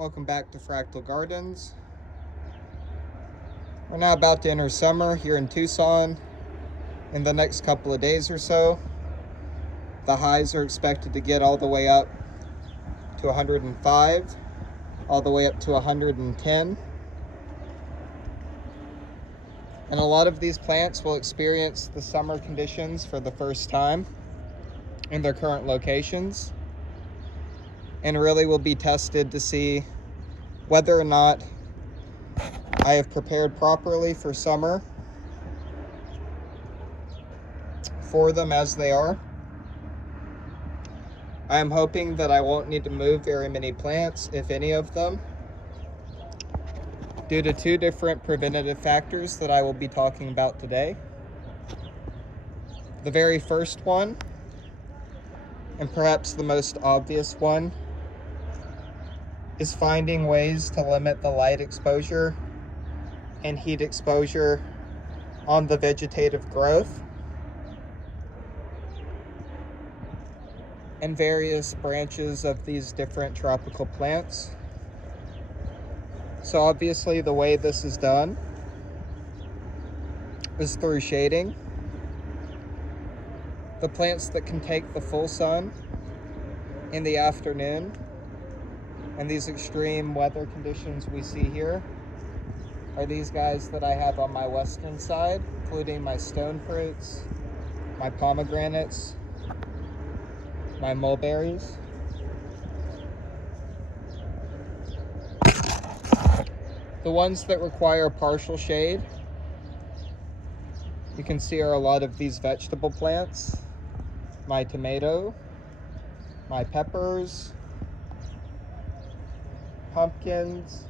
Welcome back to Fractal Gardens. We're now about to enter summer here in Tucson. In the next couple of days or so, the highs are expected to get all the way up to 105, all the way up to 110. And a lot of these plants will experience the summer conditions for the first time in their current locations, and really will be tested to see whether or not I have prepared properly for summer for them as they are. I am hoping that I won't need to move very many plants, if any of them, due to two different preventative factors that I will be talking about today. The very first one, and perhaps the most obvious one, is finding ways to limit the light exposure and heat exposure on the vegetative growth and various branches of these different tropical plants. So obviously the way this is done is through shading. The plants that can take the full sun in the afternoon and these extreme weather conditions we see here are these guys that I have on my western side, including my stone fruits, my pomegranates, my mulberries. The ones that require partial shade, you can see, are a lot of these vegetable plants. My tomato, my peppers, pumpkins,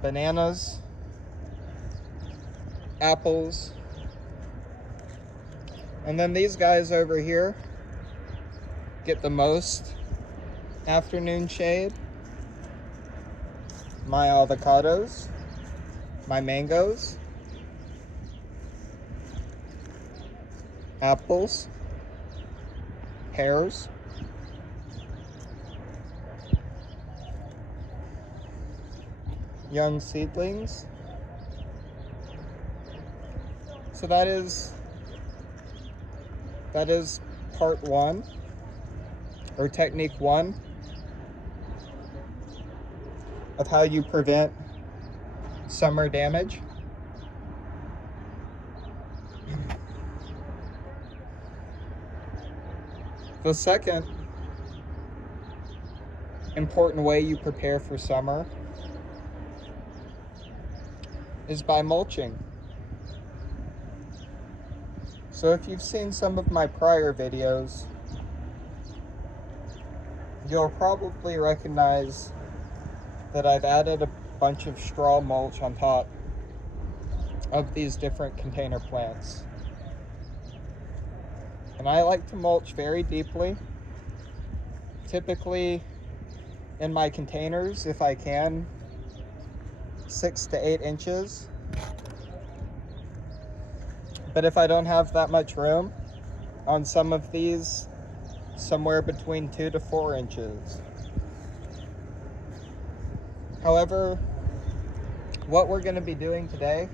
bananas, apples, and then these guys over here get the most afternoon shade. My avocados, my mangoes, apples, pears, young seedlings. So that is part one, or technique one, of how you prevent summer damage. The second important way you prepare for summer is by mulching. So if you've seen some of my prior videos, you'll probably recognize that I've added a bunch of straw mulch on top of these different container plants. And I like to mulch very deeply, typically in my containers, if I can, 6 to 8 inches. But if I don't have that much room, on some of these, somewhere between 2 to 4 inches. However, what we're going to be doing today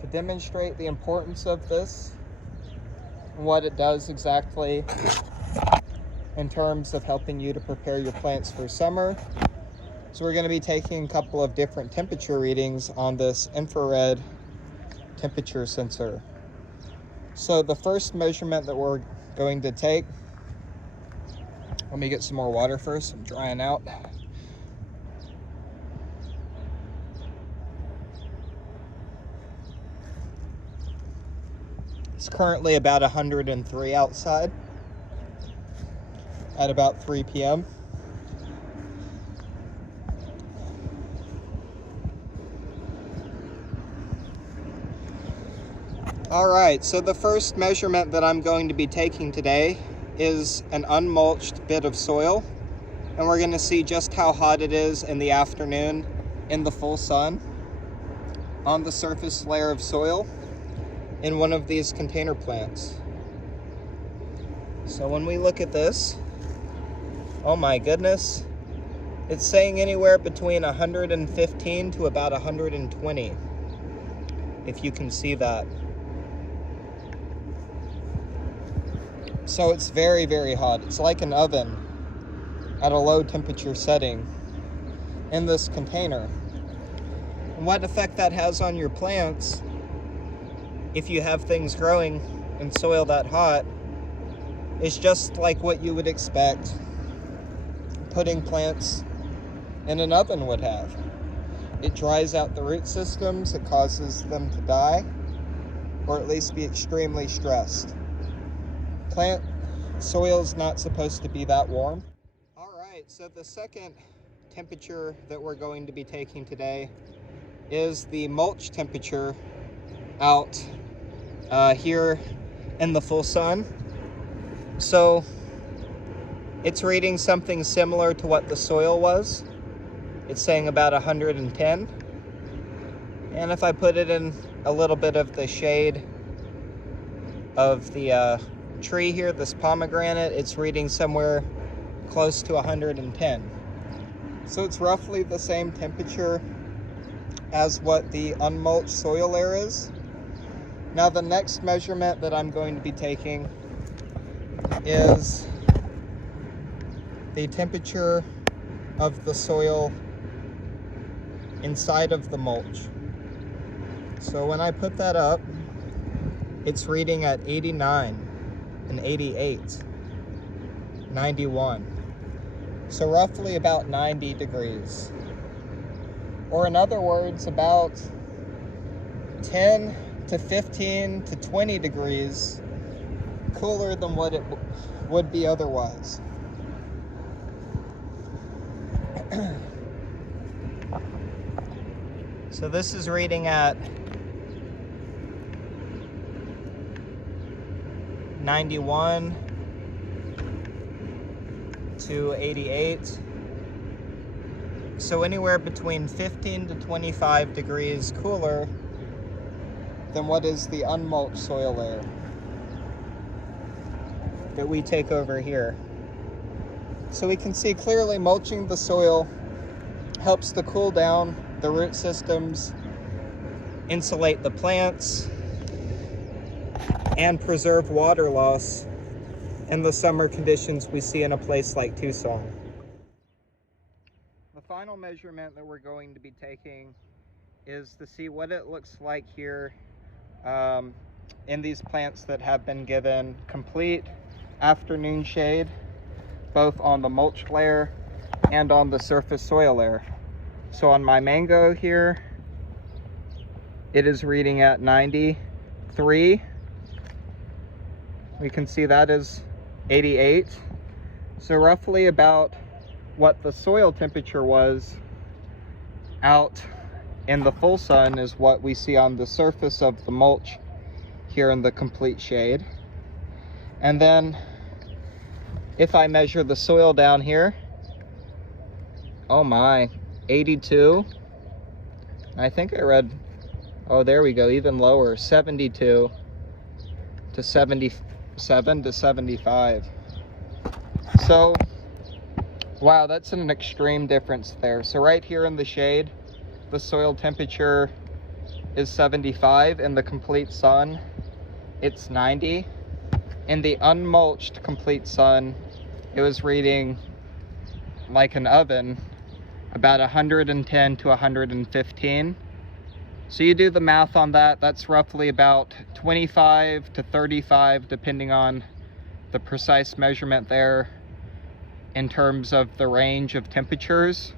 to demonstrate the importance of this and what it does exactly in terms of helping you to prepare your plants for summer. So we're going to be taking a couple of different temperature readings on this infrared temperature sensor. So the first measurement that we're going to take, let me get some more water first, I'm drying out. It's currently about 103 outside at about 3 p.m. All right, so the first measurement that I'm going to be taking today is an unmulched bit of soil, and we're going to see just how hot it is in the afternoon in the full sun on the surface layer of soil in one of these container plants. So when we look at this, oh my goodness, It's saying anywhere between 115 to about 120, if you can see that. So it's very, very hot. It's like an oven at a low temperature setting in this container. And what effect that has on your plants, if you have things growing in soil that hot, is just like what you would expect putting plants in an oven would have. It dries out the root systems, it causes them to die, or at least be extremely stressed. Plant soil is not supposed to be that warm. All right, so the second temperature that we're going to be taking today is the mulch temperature out here in the full sun. So it's reading something similar to what the soil was. It's saying about 110. And if I put it in a little bit of the shade of the tree here, this pomegranate, it's reading somewhere close to 110. So it's roughly the same temperature as what the unmulched soil layer is. Now the next measurement that I'm going to be taking is the temperature of the soil inside of the mulch. So when I put that up, it's reading at 89 and 88, 91. So roughly about 90 degrees. Or in other words, about 10 to 15 to 20 degrees cooler than what it would be otherwise. So this is reading at 91 to 88. So anywhere between 15 to 25 degrees cooler than what is the unmulched soil layer that we take over here. So we can see clearly mulching the soil helps to cool down the root systems, insulate the plants, and preserve water loss in the summer conditions we see in a place like Tucson. The final measurement that we're going to be taking is to see what it looks like here in these plants that have been given complete afternoon shade, both on the mulch layer and on the surface soil layer. So on my mango here, it is reading at 93. We can see that is 88. So roughly about what the soil temperature was out in the full sun is what we see on the surface of the mulch here in the complete shade. And then if I measure the soil down here, oh my, 82. I think I read, oh there we go, even lower, 72 to 77 to 75. So wow, that's an extreme difference there. So right here in the shade, the soil temperature is 75. In the complete sun, it's 90. In the unmulched complete sun, it was reading like an oven, about 110 to 115. So you do the math on that, that's roughly about 25 to 35, depending on the precise measurement there in terms of the range of temperatures,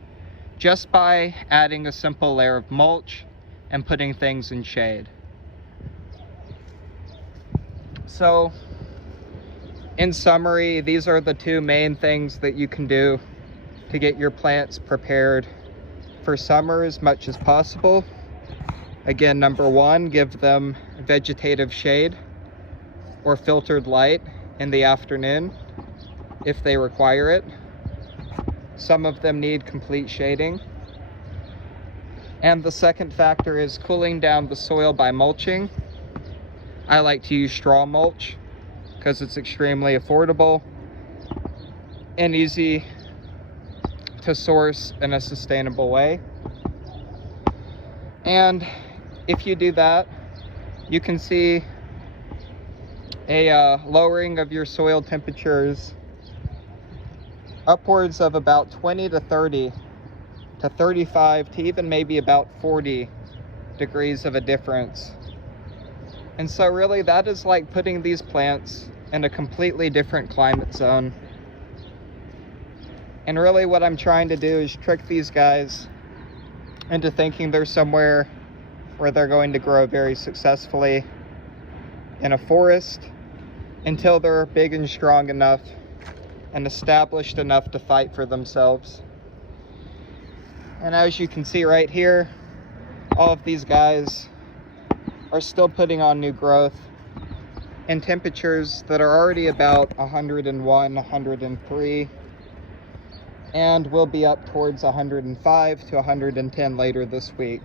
just by adding a simple layer of mulch and putting things in shade. So in summary, these are the two main things that you can do to get your plants prepared for summer as much as possible. Again, number one, give them vegetative shade or filtered light in the afternoon if they require it. Some of them need complete shading. And the second factor is cooling down the soil by mulching. I like to use straw mulch because it's extremely affordable and easy to source in a sustainable way. And if you do that, you can see a lowering of your soil temperatures upwards of about 20 to 30 to 35 to even maybe about 40 degrees of a difference. And so really that is like putting these plants in a completely different climate zone. And really what I'm trying to do is trick these guys into thinking they're somewhere where they're going to grow very successfully in a forest until they're big and strong enough and established enough to fight for themselves. And as you can see right here, all of these guys are still putting on new growth in temperatures that are already about 101, 103, and will be up towards 105 to 110 later this week.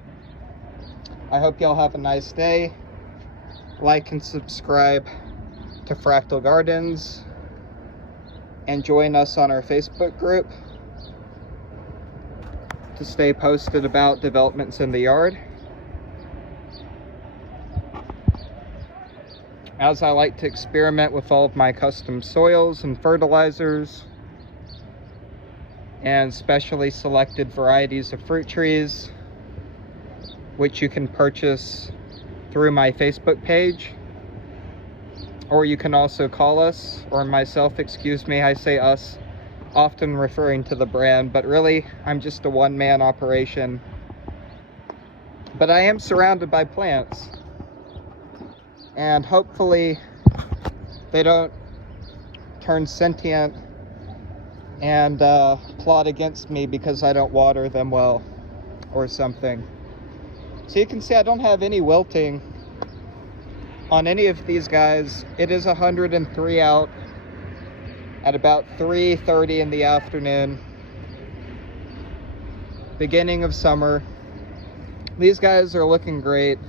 I hope y'all have a nice day. Like and subscribe to Fractal Gardens, and join us on our Facebook group to stay posted about developments in the yard. As I like to experiment with all of my custom soils and fertilizers and specially selected varieties of fruit trees, which you can purchase through my Facebook page, or you can also call us, or myself, excuse me, I say us, often referring to the brand, but really I'm just a one-man operation. But I am surrounded by plants, and hopefully they don't turn sentient and plot against me because I don't water them well or something. So you can see I don't have any wilting on any of these guys. It is 103 out at about 3:30 in the afternoon, beginning of summer. These guys are looking great.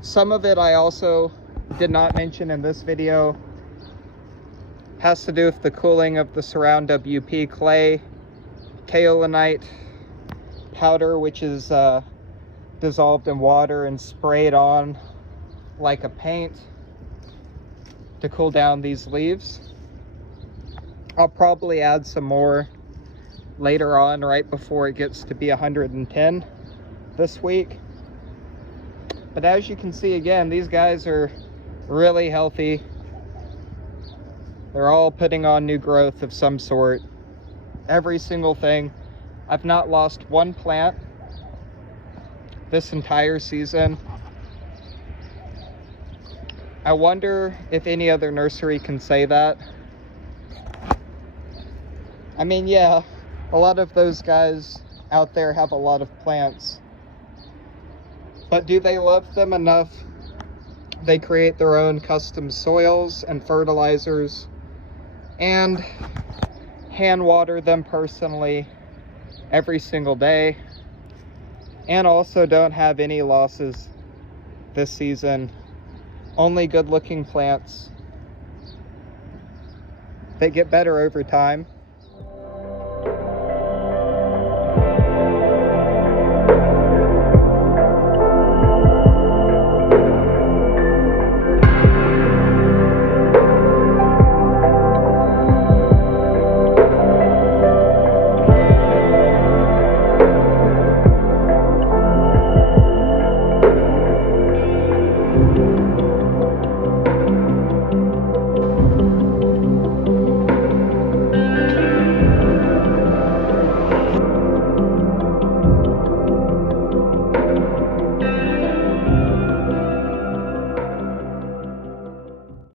Some of it I also did not mention in this video has to do with the cooling of the Surround WP clay kaolinite powder, which is dissolved in water and sprayed on like a paint to cool down these leaves. I'll probably add some more later on, right before it gets to be 110 this week. But as you can see, again, these guys are really healthy. They're all putting on new growth of some sort. Every single thing. I've not lost one plant this entire season. I wonder if any other nursery can say that. I mean, yeah, a lot of those guys out there have a lot of plants. But do they love them enough? They create their own custom soils and fertilizers and hand water them personally every single day, and also don't have any losses this season. Only good looking plants that get better over time.